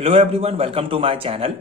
Hello everyone, welcome to my channel.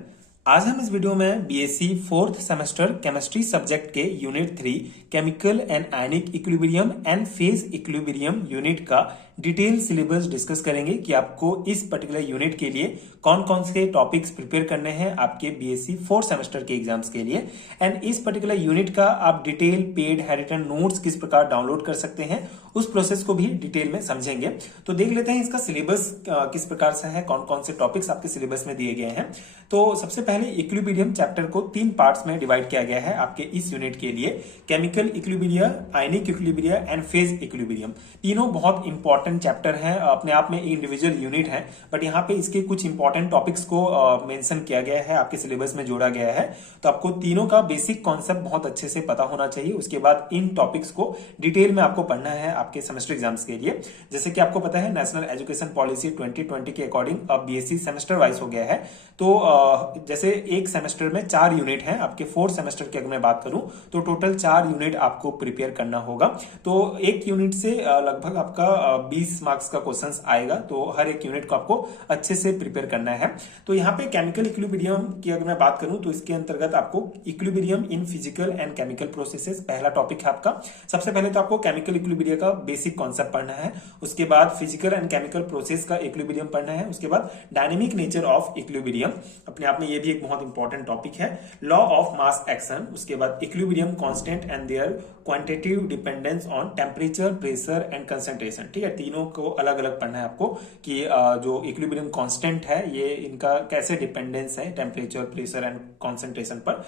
आज हम इस वीडियो में BSc fourth semester chemistry subject के unit 3 chemical and ionic equilibrium and phase equilibrium unit का detail syllabus discuss करेंगे कि आपको इस पर्टिकुलर यूनिट के लिए कौन कौन से टॉपिक्स प्रिपेयर करने हैं आपके बीएससी फोर्थ सेमेस्टर के एग्जाम्स के लिए। एंड इस पर्टिकुलर यूनिट का आप डिटेल पेड हैंडरिटन नोट्स किस प्रकार डाउनलोड कर सकते हैं उस प्रोसेस को भी डिटेल में समझेंगे। तो देख लेते हैं इसका सिलेबस किस प्रकार से है, कौन कौन से टॉपिक्स आपके सिलेबस में दिए गए हैं। तो सबसे पहले इक्विलिब्रियम चैप्टर को 3 पार्ट्स में डिवाइड किया गया है आपके इस यूनिट के लिए। Chemical equilibria, ionic equilibria and phase equilibrium, तीनों बहुत इंपॉर्टेंट चैप्टर हैं, अपने आप में इंडिविजुअल यूनिट है, बट यहाँ पे इसके कुछ इंपॉर्टेंट टॉपिक्स को मेंशन किया गया है, आपके सिलेबस में जोड़ा गया है। तो आपको तीनों का बेसिक कॉन्सेप्ट बहुत अच्छे से पता होना चाहिए। उसके बाद इन टॉपिक्स को डिटेल में आपको पढ़ना है आपके सेमेस्टर एग्जाम्स के लिए। जैसे कि आपको पता है नेशनल एजुकेशन पॉलिसी 2020 के अकॉर्डिंग अब बीएससी सेमेस्टर वाइज हो गया है। तो जैसे एक सेमेस्टर में 4 यूनिट हैं, आपके 4th सेमेस्टर की अगर मैं बात करूं तो टोटल 4 यूनिट आपको प्रिपेयर करना होगा। तो एक यूनिट से लगभग आपका 20 मार्क्स का क्वेश्चंस आएगा, तो हर एक यूनिट को आपको अच्छे से प्रिपेयर करना है। तो यहाँ पे केमिकल इक्विलिब्रियम की अगर मैं बात करूं तो इसके अंतर्गत आपको equilibrium in physical and chemical processes पहला टॉपिक है आपका। सबसे पहले तो आपको केमिकल इक्विलिब्रियम का बेसिक कॉन्सेप्ट पढ़ना है, उसके बाद फिजिकल एंड केमिकल प्रोसेस का इक्विलिब्रियम पढ़ना है, उसके बाद डायनेमिक नेचर ऑफ इक्विलिब्रियम, अपने आप में ये भी एक बहुत इंपॉर्टेंट टॉपिक है, लॉ ऑफ मास एक्शन, उसके बाद equilibrium constant and there quantitative dependence on temperature, pressure and concentration. ठीक है, तीनों को अलग अलग पढ़ना है आपको कि जो इक्विलिब्रियम कांस्टेंट है ये इनका कैसे डिपेंडेंस है टेम्परेचर, प्रेशर एंड कंसंट्रेशन पर।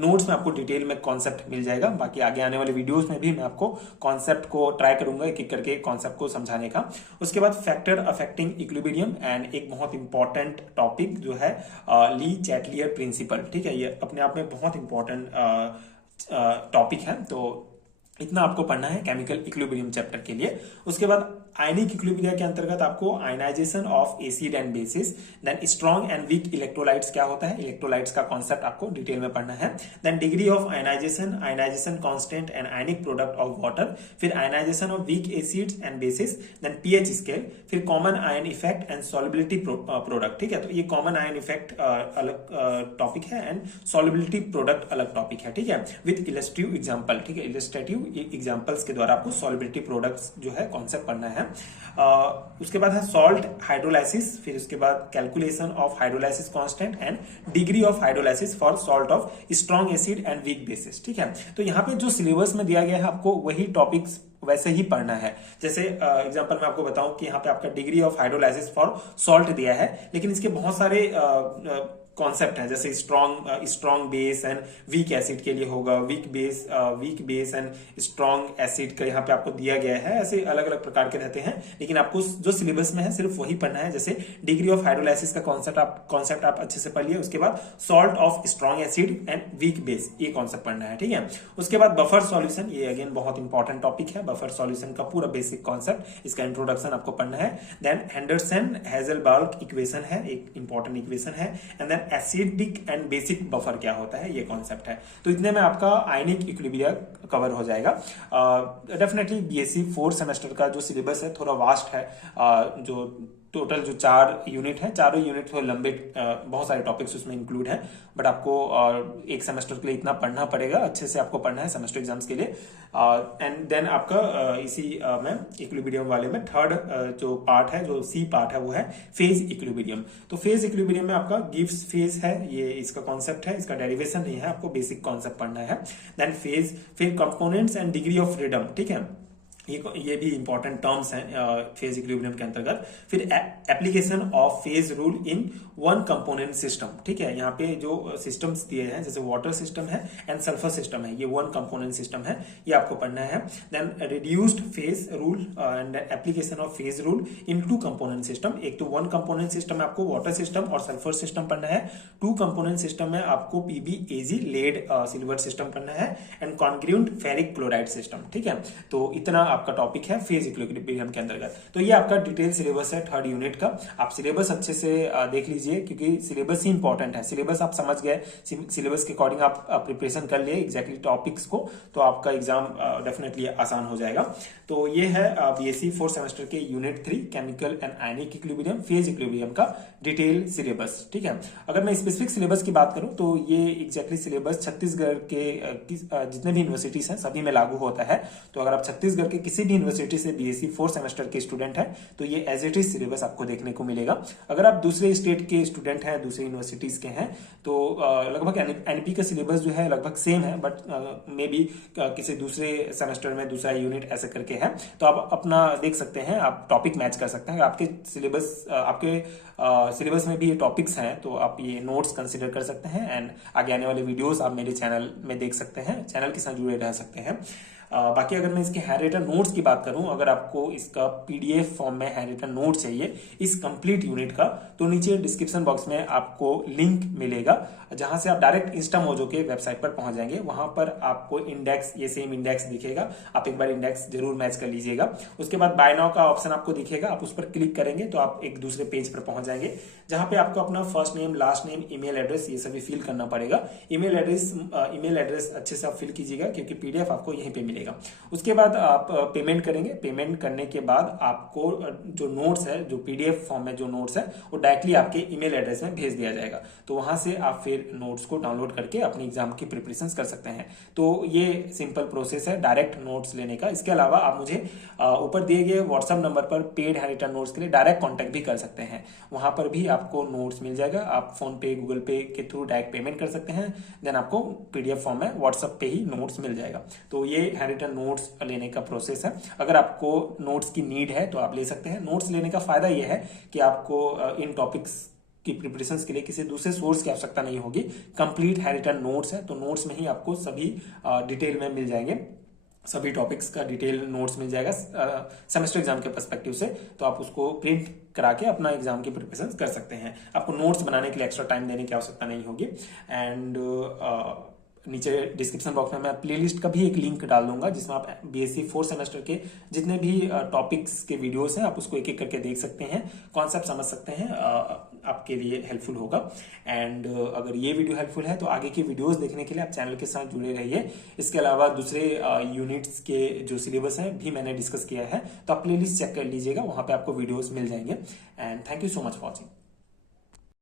नोट्स में आपको डिटेल में कॉन्सेप्ट मिल जाएगा। बाकी आगे आने वाले वीडियोस में भी मैं आपको कॉन्सेप्ट को ट्राई करूंगा एक एक करके कॉन्सेप्ट को समझाने का। उसके बाद फैक्टर अफेक्टिंग इक्विलिब्रियम एंड एक बहुत इंपॉर्टेंट टॉपिक जो है ली चैटलियर प्रिंसिपल। ठीक है, ये अपने आप में बहुत इंपॉर्टेंट टॉपिक है। तो इतना आपको पढ़ना है केमिकल इक्विलिब्रियम चैप्टर के लिए। उसके बाद आयनिक इक्विलिब्रिया के अंतर्गत आपको ionization of acid and bases, then strong and weak electrolytes क्या होता है, इलेक्ट्रोलाइट्स का कॉन्सेप्ट आपको डिटेल में पढ़ना है। Then degree of ionisation, ionisation constant and ionic product of water, फिर ionisation of weak acids and bases, then pH scale, फिर common ion effect and solubility product. ठीक है, तो ये कॉमन आयन इफेक्ट अलग टॉपिक है एंड सॉल्युबिलिटी प्रोडक्ट अलग topic है। ठीक है, विद इलस्ट्रेटिव एग्जांपल। ठीक है, इलस्ट्रेटिव एग्जांपल्स के द्वारा आपको सॉल्युबिलिटी प्रोडक्ट्स जो है कॉन्सेप्ट पढ़ना है। उसके बाद है सॉल्ट हाइड्रोलाइसिस, फिर उसके बाद calculation of hydrolysis constant and degree of hydrolysis for salt of strong acid and weak bases. ठीक है, तो यहाँ पे जो सिलेबस में दिया गया है आपको वही टॉपिक्स वैसे ही पढ़ना है। जैसे एग्जांपल मैं आपको बताऊं कि यहाँ पे आपका degree of hydrolysis for salt दिया है, लेकिन इसके बहुत सारे कॉन्सेप्ट है, जैसे strong base and weak acid के लिए होगा, weak base and strong acid का यहाँ पे आपको दिया गया है। ऐसे अलग अलग प्रकार के रहते हैं, लेकिन आपको जो सिलेबस में है सिर्फ वही पढ़ना है। जैसे डिग्री ऑफ हाइड्रोलाइसिस का कॉन्सेप्ट आप अच्छे से पढ़ लिए, उसके बाद salt of strong acid and weak base, ये कॉन्सेप्ट पढ़ना है। ठीक है, उसके बाद बफर सॉल्यूशन, ये अगेन बहुत इंपॉर्टेंट टॉपिक है। बफर सॉल्यूशन का पूरा बेसिक कॉन्सेप्ट, इसका इंट्रोडक्शन आपको पढ़ना है। देन हेंडरसन हेजलबर्ग इक्वेशन है, एक इंपॉर्टेंट इक्वेशन है। And then acidic and basic buffer क्या होता है, ये कॉन्सेप्ट है। तो इतने में आपका आयनिक इक्विलिब्रिया कवर हो जाएगा। डेफिनेटली बीएससी 4th सेमेस्टर का जो सिलेबस है थोड़ा वास्ट है। जो टोटल जो 4 यूनिट है, चारों यूनिट थोड़े लंबे, बहुत सारे टॉपिक्स उसमें इंक्लूड हैं, बट आपको एक सेमेस्टर के लिए इतना पढ़ना पड़ेगा, अच्छे से आपको पढ़ना है सेमेस्टर एग्जाम्स के लिए। एंड देन आपका इसी में इक्विलिब्रियम वाले में थर्ड जो पार्ट है, जो सी पार्ट है, वो है फेज इक्विलिब्रियम। तो फेज इक्विलिब्रियम में आपका गिब्स फेज है, ये इसका कॉन्सेप्ट है, इसका डेरिवेशन नहीं है, आपको बेसिक कॉन्सेप्ट पढ़ना है। देन फेज, फिर components and degree of freedom. ठीक है, ये भी इंपॉर्टेंट टर्म्स हैं फेज इक्विलिब्रियम के अंतर्गत। फिर application of phase rule in one component system. ठीक है, यहाँ पे जो सिस्टम्स दिए हैं जैसे वाटर सिस्टम है एंड सल्फर सिस्टम है, ये वन कंपोनेंट सिस्टम है, ये आपको पढ़ना है। Then reduced phase rule and application of phase rule in 2 component system. एक तो 1 कंपोनेंट सिस्टम में आपको वाटर सिस्टम और सल्फर सिस्टम पढ़ना है, 2 कंपोनेंट सिस्टम में आपको पीबीएजी लेड सिल्वर सिस्टम पढ़ना है and congruent ferric chloride system. ठीक है, तो इतना आपका टॉपिक है फेज इक्विलिब्रियम के अंतर्गत। तो ये आपका डिटेल सिलेबस है थर्ड यूनिट का। आप सिलेबस अच्छे से देख लीजिए, क्योंकि सिलेबस ही इंपॉर्टेंट है। सिलेबस आप समझ गए, सिलेबस के अकॉर्डिंग आप प्रिपरेशन कर लिए एग्जैक्टली टॉपिक्स को, तो आपका एग्जाम डेफिनेटली आसान हो जाएगा। तो ये है बीएससी फोर्थ सेमेस्टर के unit 3 chemical and ionic equilibrium phase equilibrium का डिटेल सिलेबस। ठीक है, अगर मैं स्पेसिफिक सिलेबस की बात करूं तो ये एग्जैक्टली सिलेबस छत्तीसगढ़ के जितने भी यूनिवर्सिटीज हैं सभी में लागू होता है। तो अगर आप छत्तीसगढ़ के किसी भी यूनिवर्सिटी से बीएससी फोर्थ सेमेस्टर के स्टूडेंट हैं तो ये एज इट इज सिलेबस आपको देखने को मिलेगा। अगर आप दूसरे स्टेट के स्टूडेंट हैं, दूसरे यूनिवर्सिटीज के हैं, तो लगभग एनपी का सिलेबस जो है लगभग सेम है, बट मे बी किसी दूसरे सेमेस्टर में दूसरा यूनिट ऐसे करके है। तो आप अपना देख सकते हैं, आप टॉपिक मैच कर सकते हैं। आपके सिलेबस में भी ये टॉपिक्स हैं तो आप ये नोट्स कंसीडर कर सकते हैं। एंड आगे आने वाले वीडियोस आप मेरे चैनल में देख सकते हैं, चैनल के साथ जुड़े रह सकते हैं। बाकी अगर मैं इसके हैंड नोट्स की बात करूं, अगर आपको इसका पीडीएफ फॉर्म में हैंड नोट चाहिए इस कंप्लीट यूनिट का, तो नीचे डिस्क्रिप्शन बॉक्स में आपको लिंक मिलेगा, जहां से आप डायरेक्ट इंस्टामोजो के वेबसाइट पर पहुंच जाएंगे। वहां पर आपको इंडेक्स, ये सेम इंडेक्स दिखेगा, आप एक बार इंडेक्स जरूर मैच कर लीजिएगा। उसके बाद बाय नाउ का ऑप्शन आपको दिखेगा, आप उस पर क्लिक करेंगे तो आप एक दूसरे पेज पर पहुंच जाएंगे, जहां पे आपको अपना first name, last name, email address ये सभी फिल करना पड़ेगा। ईमेल एड्रेस अच्छे से आप फिल कीजिएगा, क्योंकि पीडीएफ आपको यहीं पे मिलेगा। उसके बाद आप पेमेंट करेंगे। पेमेंट करने के बाद आपको जो नोट्स है, जो पीडीएफ फॉर्म में जो नोट्स है, वो डायरेक्टली आपके ईमेल एड्रेस में भेज दिया जाएगा। तो वहां से आप फिर नोट्स को डाउनलोड करके अपने एग्जाम की प्रिपरेशन कर सकते हैं। तो ये सिंपल प्रोसेस है डायरेक्ट नोट्स लेने का। इसके अलावा आप मुझे ऊपर दिए गए व्हाट्सएप नंबर पर पेड हैंड रिटन नोट्स के लिए डायरेक्ट कॉन्टेक्ट भी कर सकते हैं। वहां पर भी आपको नोट्स मिल जाएगा। आप फोन पे, गूगल पे के थ्रू डायरेक्ट पेमेंट कर सकते हैं, देन आपको पीडीएफ फॉर्म में व्हाट्सएप पे ही नोट्स मिल जाएगा। तो ये हैंड रिटन नोट्स लेने का प्रोसेस है। अगर आपको नोट्स की नीड है तो आप ले सकते हैं। नोट्स लेने का फायदा यह है कि आपको इन टॉपिक्स की प्रिपरेशन के लिए किसी दूसरे सोर्स की आवश्यकता नहीं होगी। कंप्लीट हैंड रिटन नोट्स है, तो नोट्स में ही आपको सभी डिटेल में मिल जाएंगे, सभी टॉपिक्स का डिटेल नोट्स मिल जाएगा सेमेस्टर एग्जाम के पर्सपेक्टिव से। तो आप उसको प्रिंट करा के अपना एग्जाम की प्रिपरेशन कर सकते हैं। आपको नोट्स बनाने के लिए एक्स्ट्रा टाइम देने की आवश्यकता नहीं होगी। एंड नीचे डिस्क्रिप्शन बॉक्स में मैं प्लेलिस्ट का भी एक लिंक डाल दूंगा, जिसमें आप बीएससी फोर्थ सेमेस्टर के जितने भी टॉपिक्स के वीडियोस हैं आप उसको एक एक करके देख सकते हैं, कॉन्सेप्ट समझ सकते हैं, आपके लिए हेल्पफुल होगा। एंड अगर ये वीडियो हेल्पफुल है तो आगे की वीडियोस देखने के लिए आप चैनल के साथ जुड़े रहिए। इसके अलावा दूसरे यूनिट्स के जो सिलेबस है भी मैंने डिस्कस किया है, तो आप प्लेलिस्ट चेक कर लीजिएगा, वहां पे आपको वीडियोस मिल जाएंगे। And thank you so much for watching.